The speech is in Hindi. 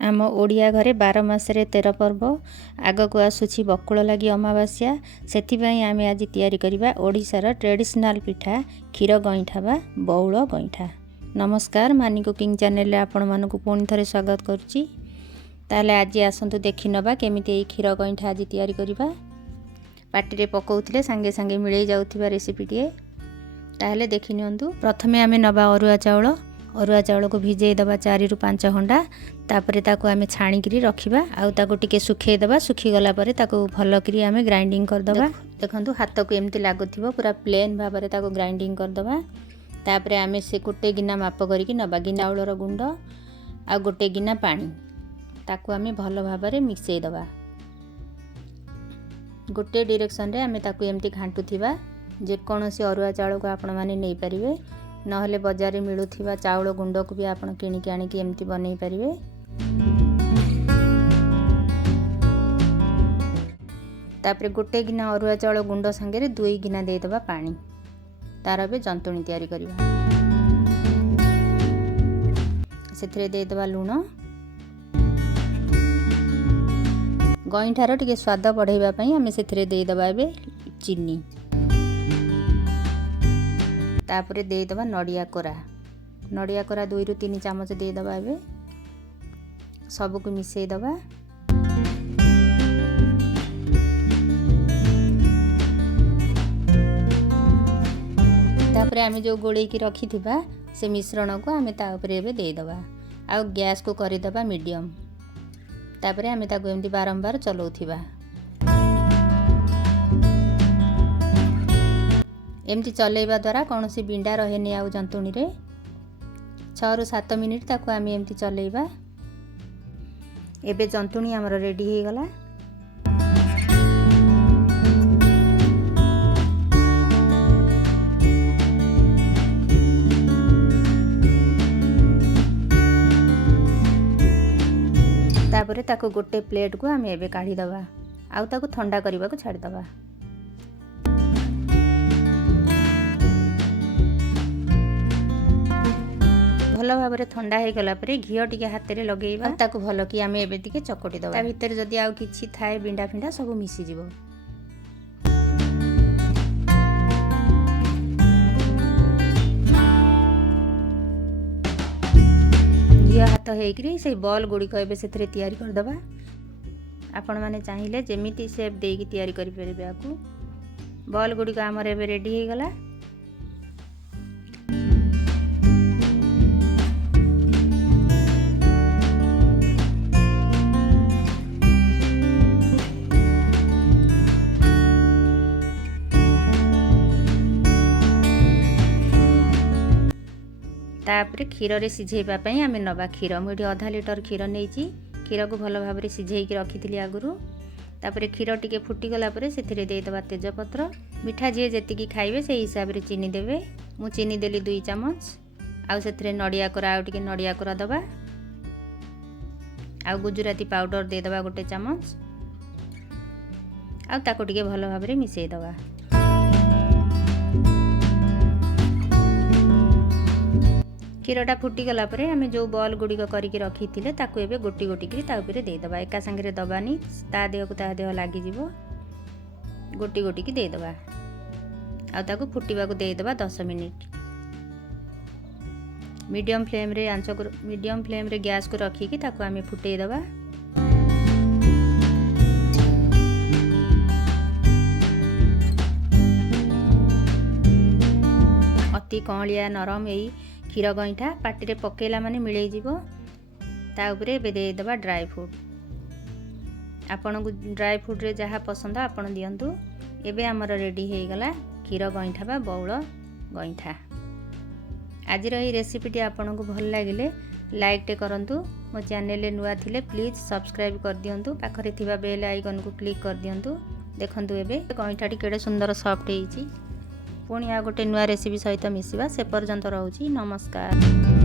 आम ओडिया घरे 12 मासरे 13 पर्व आगक आसुछि बकुल लगी अमावास्या सेथिपाई आमे आज तैयारी करिबा ओडिशार ट्रेडिशनल पिठा क्षीर गईठा बा बौल गईठा। नमस्कार, मानी कुकिंग चैनल आपण मानकु पुणी थरे स्वागत करुछि। ताले आज आसंतु देखि नबा केमिति ए क्षीर गईठा आज तैयारी करिबा। पाटिरे पकाउथिले संगे संगे मिलै जाउथिबा रेसिपीटिए ताले देखि नियंतु। प्रथमे आमे नबा अरुआ चाउल को भिजई दबा 4 रु 5 घंटा। तापरे ताको आमे छाणी करी रखिबा आउ ताको टिके सुखै दबा। सुखी गला परे ताको भलो करी आमे ग्राइंडिंग कर दबा। देखंतु हाथ को एम्ति लागुथिबो पूरा प्लेन भाबरे ताको ग्राइंडिंग कर दबा। तापरे आमे से गोटे गिना माप करिकि नबा गिना चाउलर गुंड आ गोटे गिना पानी ताको आमे भलो भाबरे मिक्सई दबा। गोटे डायरेक्शन रे आमे ताको एम्ति घांटुथिबा। जे कोनोसी अरुआ चाउल को आपण माने नै परिबे, नहले बाजार रे मिलुथिबा चाउल गुंड को भी आपण किणी के आनी के एम्ति बनै परिबे। तापरे गोटे गिना अरुआ चाउल गुंड संगे रे 2 गिना दे दबा पानी। तार बे जंतुणी तयारी करिबा। सेथरे दे दबा लूण। गईठार टिके स्वाद बढ़ाइबा पई हमें सेथरे दे दबा एबे चीनी। तापरे दे दबा नडिया कोरा 2 रु 3 चमच दे दबा। एबे सब को मिसई दबा। तापरे आमे जो गोळेई की रखी थिबा से मिश्रण को आमे ता ऊपर एबे दे दबा आ गैस को करि दबा मीडियम। तापरे आमे ताको एम्ति बारंबार चलौथिबा। एमती चलैबा द्वारा कौन सी बिंडा रहे आउ जंतुणी रे। 6 रु 7 मिनिट ताको आमे एमती चलैबा। एबे जंतुणी हमर रेडी हे गला। तापरे ताको गोटे प्लेट को आमे एबे काढी दबा आउ ताको ठंडा करबा को छाडी दबा। भलो भाबरे ठंडा हे गला परे घियो टिके हाथ रे लगेइबा ताको भलो कि आमे एबे टिके चकटी दबा। ता भीतर जदी आउ किछि थाए बिंडा फिंडा सब मिसी जिवो। घियो हाथ हेकरी से बॉल गुडी को एबे सेथरे तयारी कर दबा। आपण माने चाहिले जेमिति शेप देकी तयारी करि परबे। आकु बॉल गुडी को हमर एबे रेडी हे गला। तापरे क्षीर रे सिझेइबा पई आमे नबा क्षीर। मुठी आधा लीटर क्षीर नेइची। क्षीर को भलो भाबरे सिझेई की रखिथिली आगुरु। तापरे क्षीर टिके फुटी गला परे सेथिरे देइ दबा तेजपत्र। मिठा जे जेतिकी खाइबे से हिसाब रे चीनी देबे। मु चीनी देली 2 चमच आउ सेथिरे नडिया कोरा आउ टिके नडिया कोरा दबा आउ गुजराती पाउडर दे दबा 1 चमच आउ ताको टिके भलो भाबरे मिसई दबा। क्षीरटा फुटी गला परे आमे जो बॉल गुडी को करिके रखी थिले ताको एबे गोटी गोटी करी ता ऊपर दे दबा। एका संगे रे दबानी ता देह को ता देह लागी जिवो। गोटी गोटी की दे दबा आ ताको फुटीबा को दे दबा 10 मिनिट। मीडियम फ्लेम रे गैस को रखी कि ताको आमे फुटै दबा। अति कणलिया नरम एई क्षीर गईठा पाटिरे पकेला माने मिलै जिवो। ता ऊपर एबे दे दबा ड्राई फ्रूट। आपन को ड्राई फ्रूट रे जहा पसंद आपन दियंतु। एबे हमर रेडी हे गला क्षीर गईठा बा बौल गईठा। आज रही रेसिपीटी आपन को भल लागिले लाइक टे करंतु। मो चैनल ले नुआ थिले प्लीज सब्सक्राइब कर दियंतु। पाखरे थिबा बेल आइकन को क्लिक कर दियंतु। देखंतु एबे गईठाटी केडे सुंदर सॉफ्ट हेइची। पुणी आ गोटे नुआ रेसिपी सहित मिसिबा। से पर्यंत रहउची। नमस्कार।